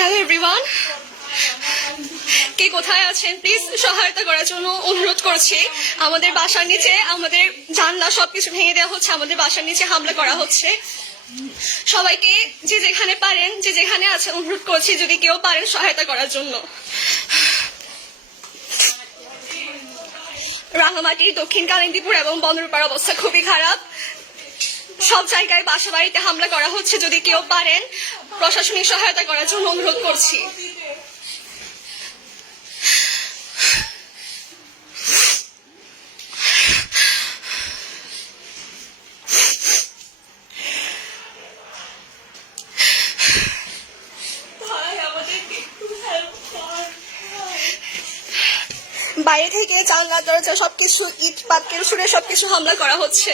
Hello everyone, কে কোথায় আছেন please সহায়তা করার জন্য অনুরোধ করছি। আমাদের বাসার নিচে আমাদের জানলা সবকিছু ভেঙে দেওয়া হচ্ছে, আমাদের বাসার নিচে হামলা করা হচ্ছে। সবাইকে যে যেখানে পারেন, যে যেখানে আছে, অনুরোধ করছি যদি কেউ পারেন সহায়তা করার জন্য। রাঙামাটি, দক্ষিণ কালিন্দীপুর এবং বন্দরপাড়ার অবস্থা খুবই খারাপ। সব জায়গায় বাসা বাড়িতে হামলা করা হচ্ছে। যদি কেউ পারেন প্রশাসনিক সহায়তা করার জন্য অনুরোধ করছি। বাইরে থেকে জানলা দরজা সবকিছু ইট পাটকেল ছুড়ে সবকিছু হামলা করা হচ্ছে।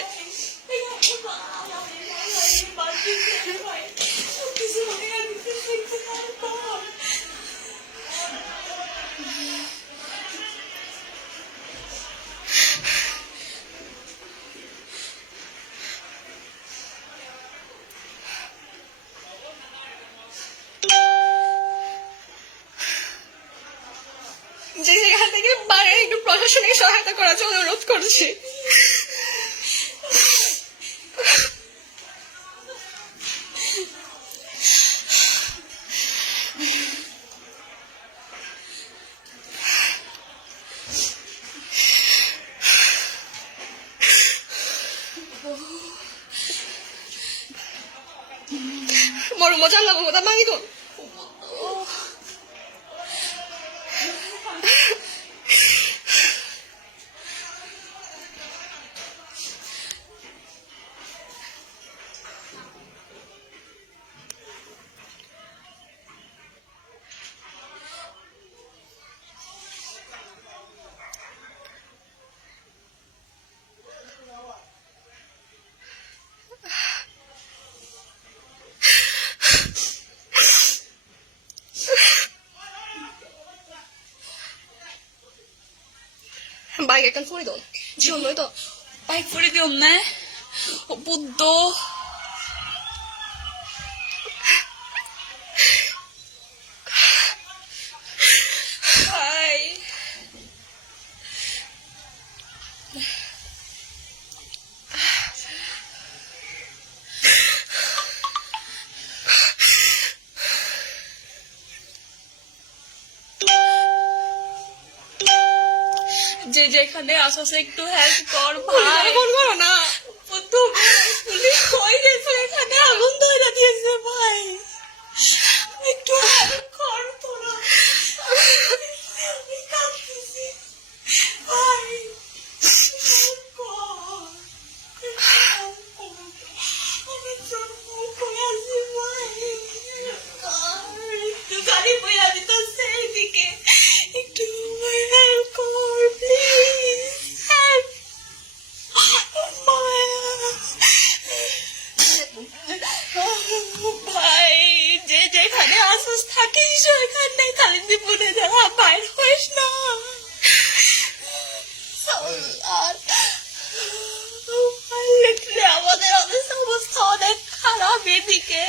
যে যেখান থেকে পারে একটু প্রশাসনিক সহায়তা করার জন্য অনুরোধ করছি। বড় মজা না মজা মাগি তো বাইক একদম ফুরি দো ঝিও নয় তো বাইক ফুরি দিও না ও বুদ্ধ ভাই যে যেখানে আসছে একটু হেল্প কর ভাই। করো না, পুলিশ কই গেছে, এখানে আগুন ধরে দিয়েছে ভাই, একটু হেল্প কর তোরা। আমি কাঁদতেছি ভাই, help কর, help কর। আমি জন্ম করে আছি ভাই, একটু গাড়ি বইয়া দিতেছে এইদিকে, একটু হেল্প কর প্লিজ, হেল্প। ভাই যে যেখানে আসিস থাকিস ওইখানে কালিন্দীপুরে যারা বাইর হইস না। আমাদের অবস্থা অনেক খারাপ এদিকে,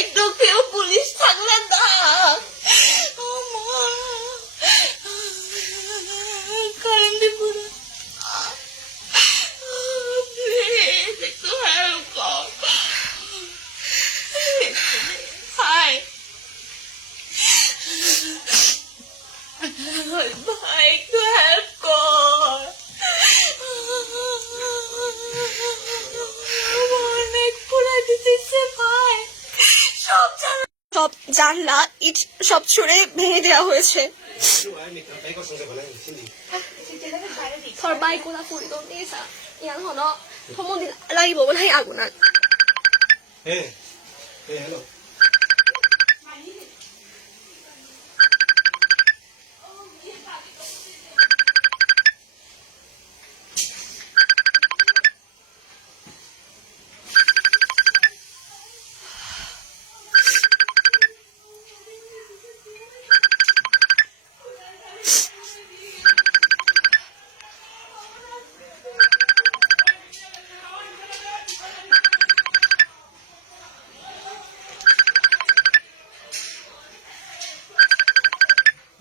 একটু কেউ পুলিশ থাকলে না। কালিন্দীপুরে প্লিজ একটু হেল্প কর ভাই, ভাই একটু হেল্প কর, অনেক পুরা দিতেছে ভাই, সব জানলা ইট সব ছুড়ে ভেঙে দেওয়া হয়েছে। থর বাইক কোনা ফুরি দো নিসা ইয়ান হনো থমন্দি লাগি ববন high আগুনান। Hey, hello.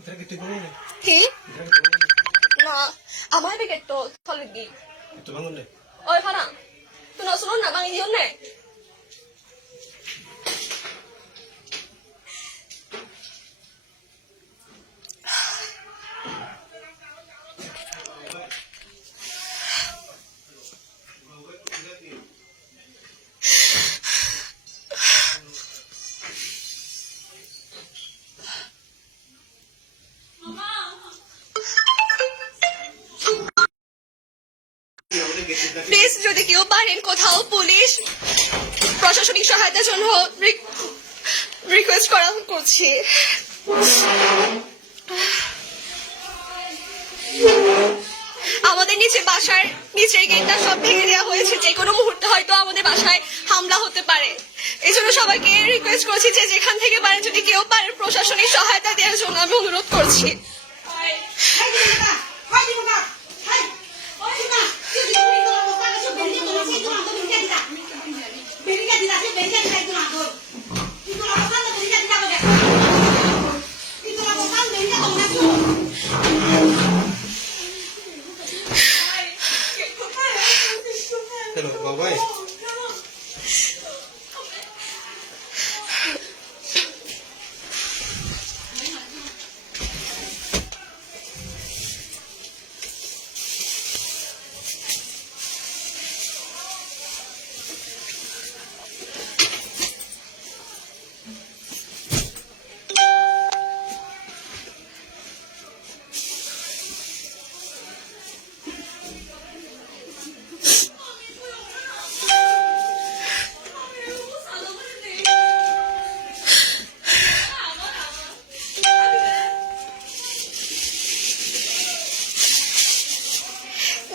Tara kita bangun deh. কি Tara kita bangun deh. না আমার বিকেট তো থলে দি Kita bangun deh. ওই ফানা তুই না শুনুন না বাঙি দিও নে প্লিজ যদি কেউ পারেন কোথাও পুলিশ প্রশাসনিক সহায়তার জন্য রিকোয়েস্ট করছি আমাদের নিচে বাসার নিচের গেটটা সব ভেঙে দেওয়া হয়েছে যে কোনো মুহূর্তে হয়তো আমাদের বাসায় হামলা হতে পারে এই জন্য সবাইকে রিকোয়েস্ট করছি যে যেখান থেকে পারেন যদি কেউ পারেন প্রশাসনিক সহায়তা দেওয়ার জন্য আমি অনুরোধ করছি Hello, bye-bye.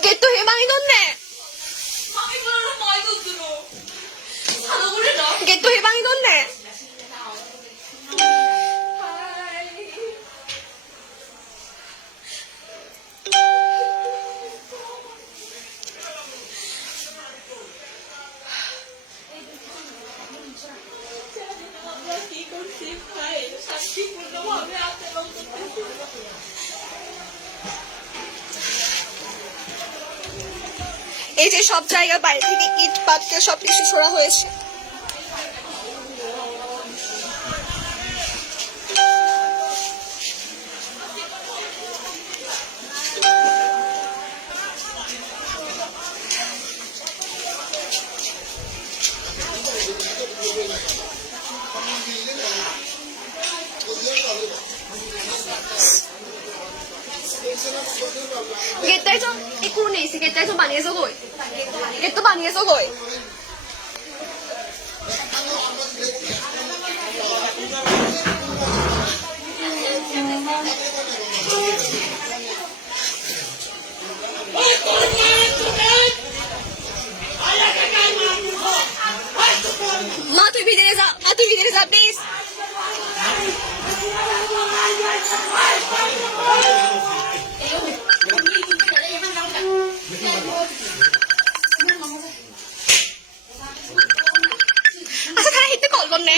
গেট তো হেমাই দন্নে গেট তো হেমাই দন্নে কি করছি ভাই শান্তিপূর্ণভাবে আচরণ করতেছি এই যে সব জায়গা বাইরে থেকে ইট পাটকে সবকিছু ছোড়া হয়েছে গেটটাই তো একটু নেই গেটটাই তো বানিয়েছো কই গেট তো বানিয়েছো কই মা তুই ভিতরে যা প্লিজ আচ্ছা তারা হিতে কল করনে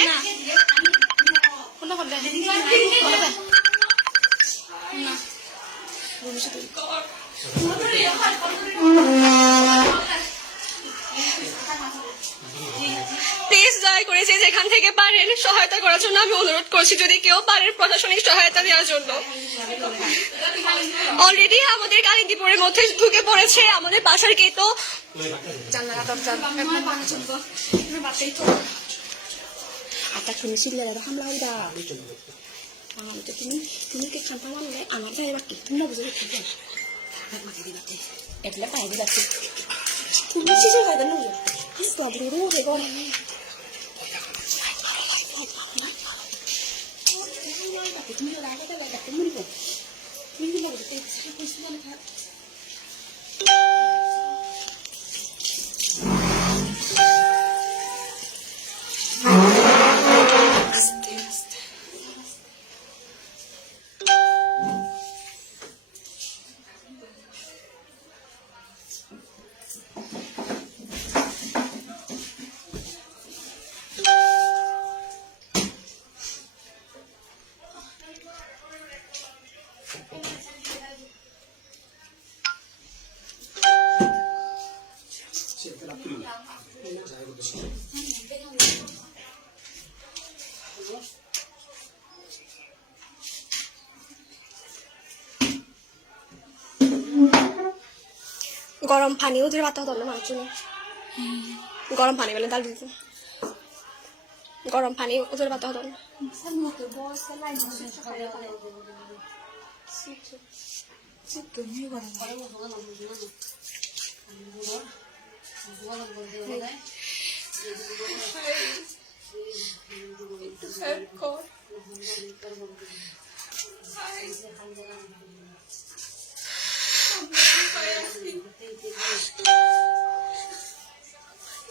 প্লিজ দয়া করে যে যেখান থেকে পারেন সহায়তা করার জন্য আমি অনুরোধ করছি যদি কেউ পারেন প্রশাসনিক সহায়তা দেওয়ার জন্য অলরেডি আমাদের কালিন্দীপুরের মধ্যে ঢুকে পড়েছে আমাদের বাসার গেটও আটা তুমি সিলের হামলা হইবা তো তুমি কে খান্তা মানলে আমার যাই বাকি তুমি না বুঝে খেতে এটলে পাই দিবা তুমি সিসে হয় না সব রুরু রে গো তুমি রাগা লাগা তুমি বল তুমি বল তে কিছু বলে খা গরম পানি ওদের বাতা হতো না মানুষজন গরম পানি বলে ডাল দিত গরম পানি ওদের বাতা হতো না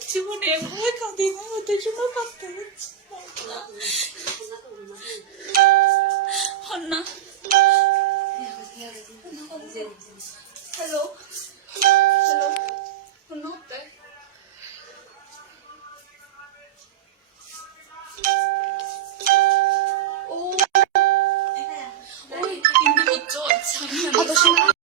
জীবনে এভাবে কাঁদি না ওদের জন্য কাঁদতে হবে